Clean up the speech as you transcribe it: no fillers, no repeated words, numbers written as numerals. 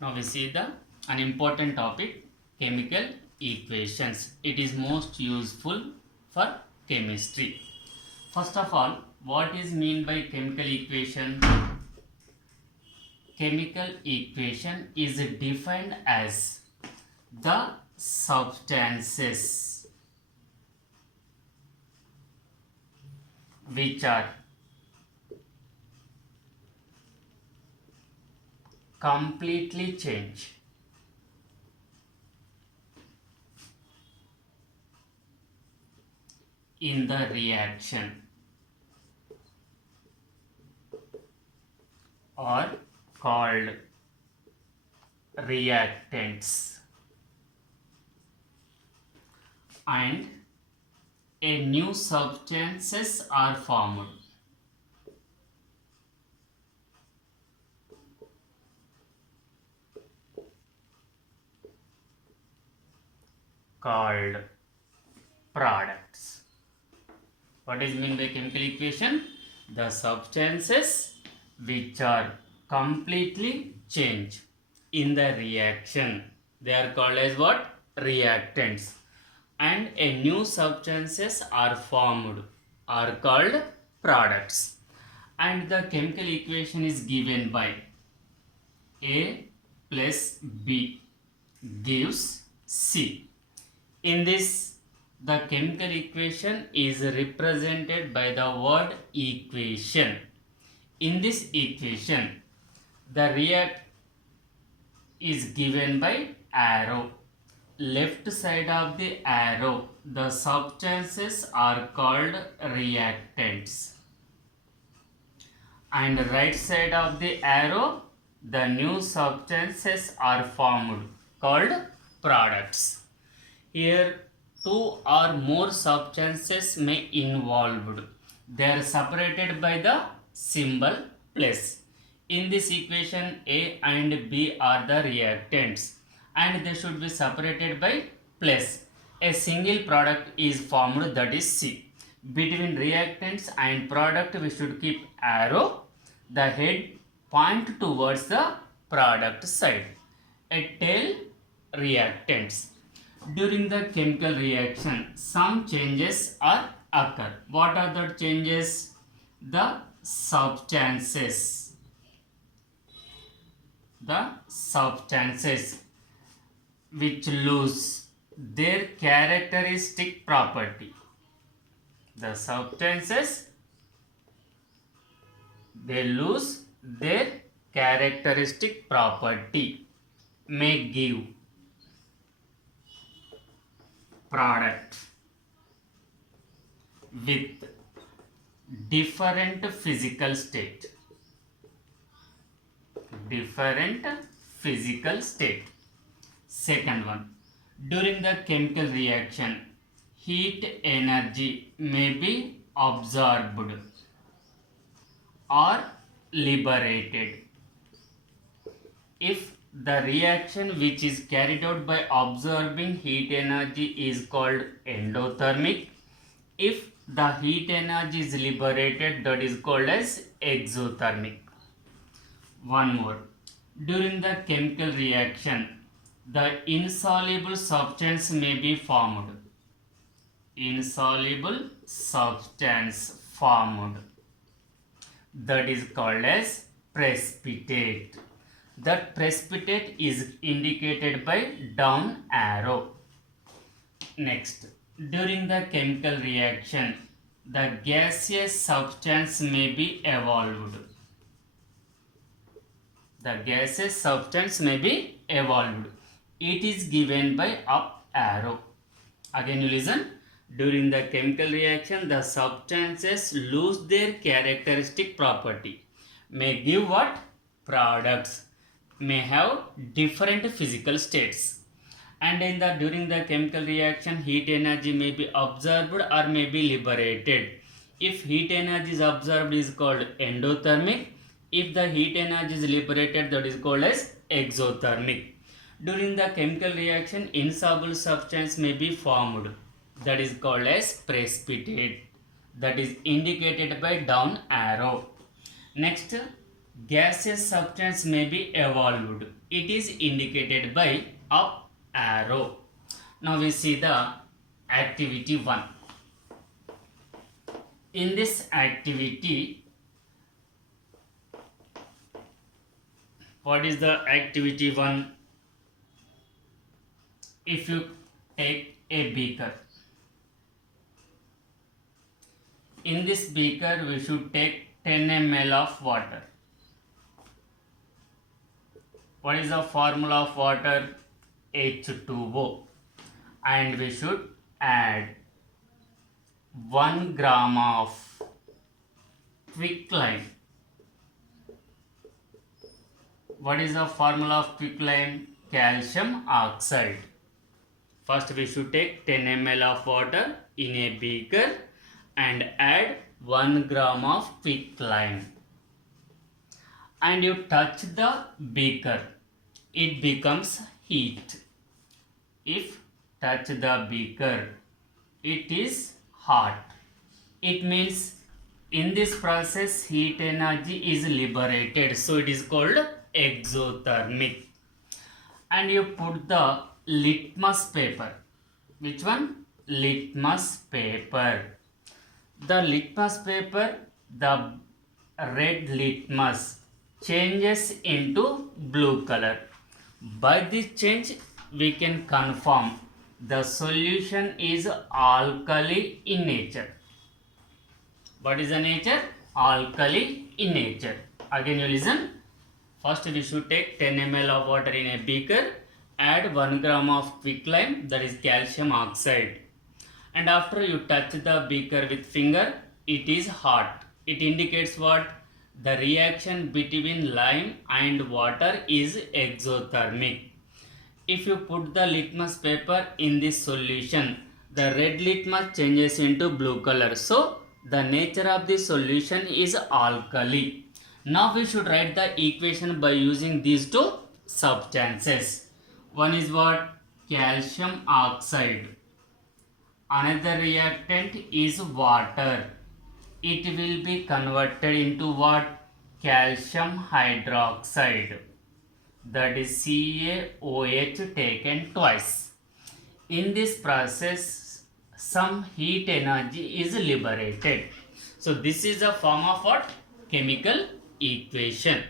Now we see an important topic, chemical equations. It is most useful for chemistry. First of all, what is mean by chemical equation? Chemical equation is defined as the substances which are completely change in the reaction are called reactants, and a new substances are formed called products. What is mean by chemical equation? The substances which are completely changed in the reaction, they are called as what? Reactants. And a new substances are formed are called products. And the chemical equation is given by A plus B gives C. In this, the chemical equation is represented by the word equation. In this equation, the react is given by arrow. Left side of the arrow, the substances are called reactants. And right side of the arrow, the new substances are formed called products. Here, two or more substances may involved. They are separated by the symbol plus. In this equation, A and B are the reactants, and they should be separated by plus. A single product is formed, that is C. Between reactants and product, we should keep arrow. The head point towards the product side. A tail, reactants. During the chemical reaction, some changes are occur. What are the changes? The substances which lose their characteristic property. The substances, they lose their characteristic property, may give product with different physical state. Second one, during the chemical reaction, heat energy may be absorbed or liberated. If the reaction which is carried out by absorbing heat energy is called endothermic. If the heat energy is liberated, that is called as exothermic. One more. During the chemical reaction, the insoluble substance may be formed. Insoluble substance formed. That is called as precipitate. That precipitate is indicated by down arrow. Next, during the chemical reaction, the gaseous substance may be evolved. The gaseous substance may be evolved. It is given by up arrow. Again you listen. During the chemical reaction, the substances lose their characteristic property. May give what? Products. May have different physical states. And during the chemical reaction, heat energy may be absorbed or may be liberated. If heat energy is absorbed, is called endothermic. If the heat energy is liberated, that is called as exothermic. During the chemical reaction, insoluble substance may be formed. That is called as precipitate. That is indicated by down arrow. Next, gaseous substance may be evolved. It is indicated by up arrow. Now we see the activity 1. In this activity, what is the activity 1? If you take a beaker, in this beaker we should take 10 ml of water. What is the formula of water? H2O. And we should add 1 gram of quicklime. What is the formula of quicklime? Calcium oxide. First we should take 10 ml of water in a beaker and add 1 gram of quicklime. And you touch the beaker, it becomes heat. If touch the beaker, it is hot. It means in this process heat energy is liberated, so it is called exothermic. And you put the litmus paper. Which one? Litmus paper. The litmus paper, the red litmus changes into blue color. By this change we can confirm the solution is alkali in nature. What is the nature? Alkali in nature. Again you listen. First we should take 10 ml of water in a beaker, add 1 gram of quicklime, that is calcium oxide. And after you touch the beaker with finger, it is hot. It indicates what? The reaction between lime and water is exothermic. If you put the litmus paper in this solution, the red litmus changes into blue color. So the nature of the solution is alkali. Now we should write the equation by using these two substances. One is what? Calcium oxide. Another reactant is water. It will be converted into what? Calcium hydroxide. That is CaOH taken twice. In this process, some heat energy is liberated. So this is a form of what? Chemical equation.